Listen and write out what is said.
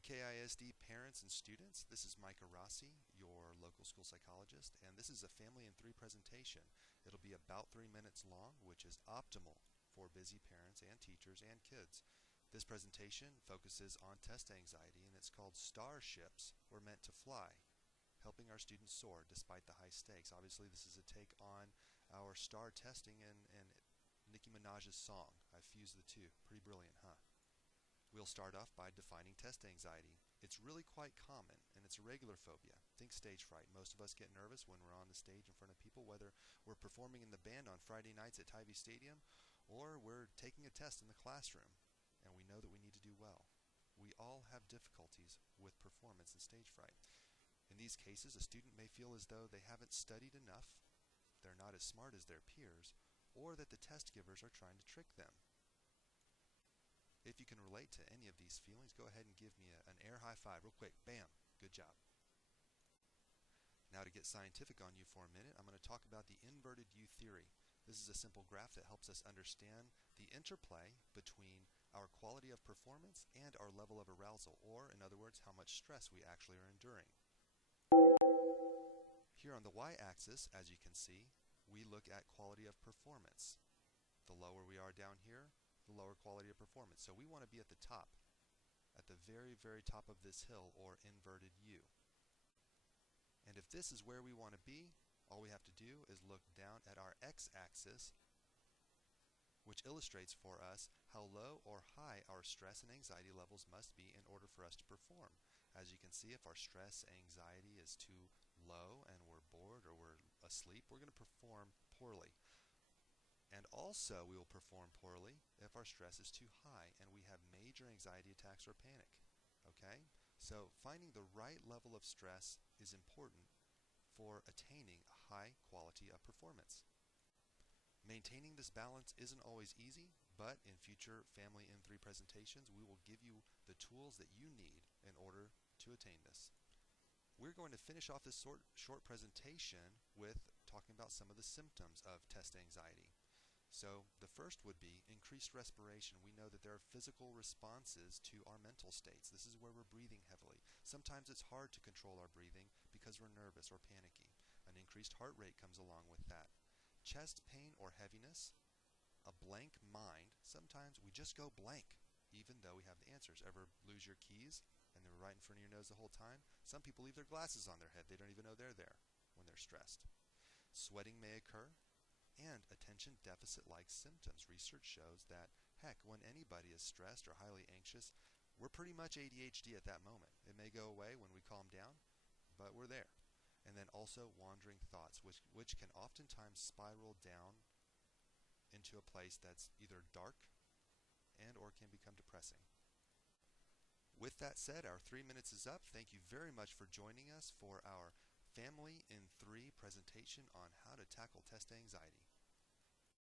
Hey KISD parents and students, this is Micah Rossi, your local school psychologist, and this is a Family in 3 presentation. It'll be about 3 minutes long, which is optimal for busy parents and teachers and kids. This presentation focuses on test anxiety, and it's called Starships Were Meant to Fly, helping our students soar despite the high stakes. Obviously, this is a take on our STAR testing and Nicki Minaj's song. I've fused the two. Pretty brilliant, huh? We'll start off by defining test anxiety. It's really quite common, and it's a regular phobia. Think stage fright. Most of us get nervous when we're on the stage in front of people, whether we're performing in the band on Friday nights at Tivy Stadium or we're taking a test in the classroom, and we know that we need to do well. We all have difficulties with performance and stage fright. In these cases, a student may feel as though they haven't studied enough, they're not as smart as their peers, or that the test givers are trying to trick them. If you can relate to any of these feelings, go ahead and give me an air high five real quick. Bam. Good job. Now to get scientific on you for a minute, I'm going to talk about the inverted U theory. This is a simple graph that helps us understand the interplay between our quality of performance and our level of arousal, or in other words, how much stress we actually are enduring. Here on the y-axis, as you can see, we look at quality of performance. The lower we are down here, the lower quality of performance. So we want to be at the top, at the very, very top of this hill, or inverted U. And if this is where we want to be, all we have to do is look down at our x-axis, which illustrates for us how low or high our stress and anxiety levels must be in order for us to perform. As you can see, if our stress anxiety is too low and we're bored or we're asleep, we're going to perform poorly. And also we will perform poorly if our stress is too high and we have major anxiety attacks or panic. Okay? So finding the right level of stress is important for attaining a high quality of performance. Maintaining this balance isn't always easy, but in future Family in 3 presentations, we will give you the tools that you need in order to attain this. We're going to finish off this short presentation with talking about some of the symptoms of test anxiety. So the first would be increased respiration. We know that there are physical responses to our mental states. This is where we're breathing heavily. Sometimes it's hard to control our breathing because we're nervous or panicky. An increased heart rate comes along with that. Chest pain or heaviness, a blank mind. Sometimes we just go blank even though we have the answers. Ever lose your keys and they're right in front of your nose the whole time? Some people leave their glasses on their head. They don't even know they're there when they're stressed. Sweating may occur. And attention deficit-like symptoms. Research shows that, heck, when anybody is stressed or highly anxious, we're pretty much ADHD at that moment. It may go away when we calm down, but we're there. And then also wandering thoughts, which can oftentimes spiral down into a place that's either dark and or can become depressing. With that said, our 3 minutes is up. Thank you very much for joining us for our Family in 3 presentation on how to tackle test anxiety.